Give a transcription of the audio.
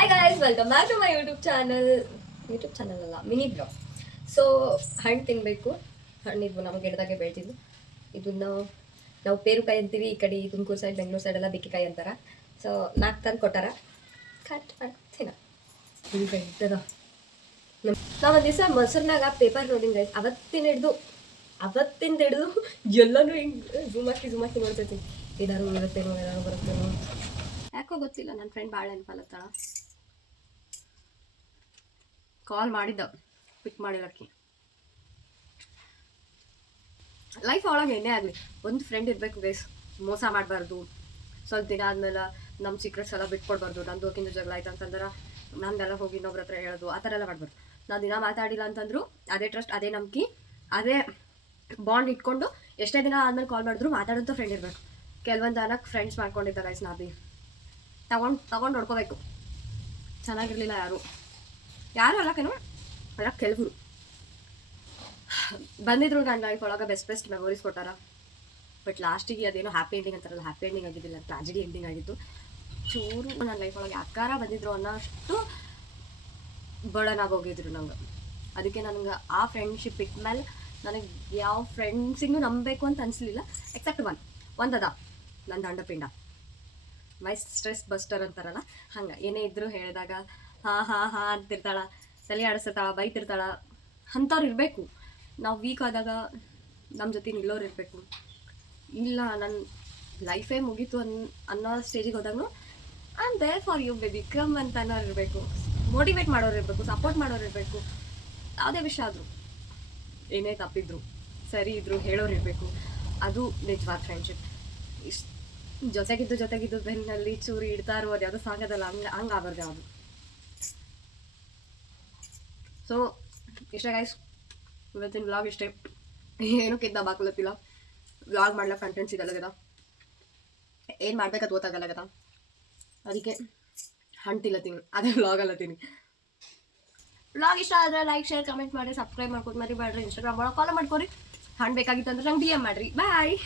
Hi guys, welcome back to my YouTube channel ಅಲ್ಲ, mini vlog. So ಹಣ್ಣು ತಿನ್ನಬೇಕು. ಹಣ್ಣಿದ್ವು ನಮ್ಮ ಗಿಡದಾಗೆ ಬೆಳ್ತಿದ್ವು. ಇದನ್ನ ನಾವು ಪೇರುಕಾಯಿ ಅಂತೀವಿ, ಈ ಕಡೆ ತುಮಕೂರು ಸೈಡ್, ಬೆಂಗಳೂರು ಸೈಡ್ ಎಲ್ಲ ಬೆಕ್ಕಿಕಾಯಿ ಅಂತಾರ. ಸೊ 4 ತಂದು ಕೊಟ್ಟಾರ, ಕಟ್ ಮಾಡಿ ತಿನ್ನ. ನಾವು ಒಂದು ದಿವಸ ಮೊಸರ್ನಾಗ ಪೇಪರ್ ನೋಡಿನ ಗೈಸ್. ಅವತ್ತಿಂದ ಹಿಡಿದು ಎಲ್ಲನೂ ಹಿಂಗೆ ಝೂಮ್ ಹಾಕಿ ನೋಡ್ತೈತಿ. ಏನಾರು ಬರುತ್ತೇನೋ ಯಾಕೋ ಗೊತ್ತಿಲ್ಲ. ನನ್ನ ಫ್ರೆಂಡ್ ಭಾಳ ನೆನಪಲ್ಲತ್ತಾಳ. ಕಾಲ್ ಮಾಡಿದ್ದ, ಪಿಕ್ ಮಾಡಿಲ್ಲಕ್ಕಿ. ಲೈಫ್ ಒಳಗೆ ಏನೇ ಆಗಲಿ ಒಂದು ಫ್ರೆಂಡ್ ಇರಬೇಕು ಗೈಸ್. ಮೋಸ ಮಾಡಬಾರ್ದು. ಸ್ವಲ್ಪ ದಿನ ಆದ್ಮೇಲೆ ನಮ್ಮ ಸೀಕ್ರೆಟ್ಸ್ ಎಲ್ಲ ಬಿಟ್ಕೊಡ್ಬಾರ್ದು. ನಂದು ಅಕ್ಕಿಂದು ಜಗಳ ಆಯ್ತು ಅಂತಂದ್ರೆ ನಂದೆಲ್ಲ ಹೋಗಿ ಇನ್ನೊಬ್ರ ಹತ್ರ ಹೇಳೋದು, ಆ ಥರ ಎಲ್ಲ ಮಾಡಬಾರ್ದು. ನಾನು ದಿನ ಮಾತಾಡಿಲ್ಲ ಅಂತಂದ್ರು ಅದೇ ಟ್ರಸ್ಟ್, ಅದೇ ನಂಬಿಕೆ, ಅದೇ ಬಾಂಡ್ ಇಟ್ಕೊಂಡು ಎಷ್ಟೇ ದಿನ ಆದ್ಮೇಲೆ ಕಾಲ್ ಮಾಡಿದ್ರು ಮಾತಾಡೋಂಥ ಫ್ರೆಂಡ್ ಇರಬೇಕು. ಕೆಲವೊಂದು ಜನಕ್ಕೆ ಫ್ರೆಂಡ್ಸ್ ಮಾಡ್ಕೊಂಡಿದ್ದ ಗೈಸ್. ನಾ ಭೀ ತಗೊಂಡು ನೋಡ್ಕೋಬೇಕು. ಚೆನ್ನಾಗಿರಲಿಲ್ಲ ಯಾರು ಅಲ್ಲಕೇನೋ, ಅಲ್ಲ ಕೆಲವರು ಬಂದಿದ್ರು ನನ್ನ ಲೈಫ್ ಒಳಗೆ. ಬೆಸ್ಟ್ ಮೆಮೊರೀಸ್ ಕೊಟ್ಟಾರ. ಬಟ್ ಲಾಸ್ಟಿಗೆ ಅದೇನೋ ಹ್ಯಾಪಿ ಎಂಡಿಂಗ್ ಅಂತಾರಲ್ಲ, ಹ್ಯಾಪಿ ಎಂಡಿಂಗ್ ಆಗಿದ್ದಿಲ್ಲ, ಟ್ರಾಜಿಡಿ ಎಂಡಿಂಗ್ ಆಗಿತ್ತು. ಚೂರು ನನ್ನ ಲೈಫ್ ಒಳಗೆ ಯಾಕಾರ ಬಂದಿದ್ರು ಅನ್ನೋಷ್ಟು ಬರ್ಡನ್ ಆಗೋಗಿದ್ರು ನಂಗೆ. ಅದಕ್ಕೆ ನನಗೆ ಆ ಫ್ರೆಂಡ್ಶಿಪ್ ಇಟ್ಮೇಲೆ ನನಗೆ ಯಾವ ಫ್ರೆಂಡ್ಸಿಗೂ ನಂಬಬೇಕು ಅಂತ ಅನಿಸ್ಲಿಲ್ಲ. ಎಕ್ಸೆಪ್ಟ್ ಒಂದದ ನನ್ನ ದಂಡಪಿಂಡ, ಮೈ ಸ್ಟ್ರೆಸ್ ಬಸ್ಟರ್ ಅಂತಾರಲ್ಲ, ಹಂಗೆ ಏನೇ ಇದ್ದರೂ ಹೇಳಿದಾಗ ಹಾ ಅಂತಿರ್ತಾಳ, ತಲೆ ಆಡಿಸ್ತಾಳ, ಬೈತಿರ್ತಾಳ. ಅಂಥವ್ರು ಇರಬೇಕು. ನಾವು ವೀಕ್ ಆದಾಗ ನಮ್ಮ ಜೊತೆ ನಿಲ್ಲೋರು ಇರಬೇಕು. ಇಲ್ಲ ನನ್ನ ಲೈಫೇ ಮುಗೀತು ಅನ್ನೋ ಸ್ಟೇಜಿಗೆ ಹೋದಾಗೂ I am there for you baby come ಅಂತ ಅನ್ನೋರು ಇರಬೇಕು. ಮೋಟಿವೇಟ್ ಮಾಡೋರು ಇರಬೇಕು, ಸಪೋರ್ಟ್ ಮಾಡೋರು ಇರಬೇಕು. ಯಾವುದೇ ವಿಷಯ ಆದರೂ, ಏನೇ ತಪ್ಪಿದ್ರು ಸರಿ ಇದ್ರು ಹೇಳೋರು ಇರಬೇಕು. ಅದು ನಿಜವಾದ ಫ್ರೆಂಡ್ಶಿಪ್. ಜೊತೆಗಿದ್ದು ಬೆನ್ನಲ್ಲಿ ಚೂರಿ ಇಡ್ತಾ ಇರೋದು ಯಾವುದೋ ಸಾಂಗ್ ಅದಲ್ಲ, ಹಂಗೆ ಆಗಬಾರ್ದು ಯಾವುದು. ಸೊ ಇಷ್ಟೇ ಗೈಸ್, ಇವತ್ತಿನ ವ್ಲಾಗ್ ಇಷ್ಟೇ. ಏನೂ ಕಿದ್ದ ಬಾಕ್ಲತ್ತಿಲ್ಲ. ವ್ಲಾಗ್ ಮಾಡ್ಲಿಕ್ಕೆ ಕಂಟೆಂಟ್ ಸಿಗಲ್ಲಗದ, ಏನು ಮಾಡ್ಬೇಕಂತ ಗೊತ್ತಾಗಲ್ಲಗದ. ಅದಕ್ಕೆ ಹಣ್ಣು ತಿಲ್ಲತ್ತೀನಿ, ಅದೇ ವ್ಲಾಗ್ ಅಲ್ಲತ್ತೀನಿ. ವ್ಲಾಗ್ ಇಷ್ಟ ಆದರೆ ಲೈಕ್, ಶೇರ್, ಕಮೆಂಟ್ ಮಾಡಿ, ಸಬ್ಸ್ಕ್ರೈಬ್ ಮಾಡ್ಕೊಂಡು ಮರಿಬೇಡ್ರಿ. ಇನ್ಸ್ಟಾಗ್ರಾಮ್ ಒಳಗೆ ಫಾಲೋ ಮಾಡ್ಕೊರಿ. ಹಣ್ಣು ಬೇಕಾಗಿತ್ತು ಅಂದ್ರೆ ನಂಗೆ DM ಮಾಡಿರಿ. ಬಾಯ್.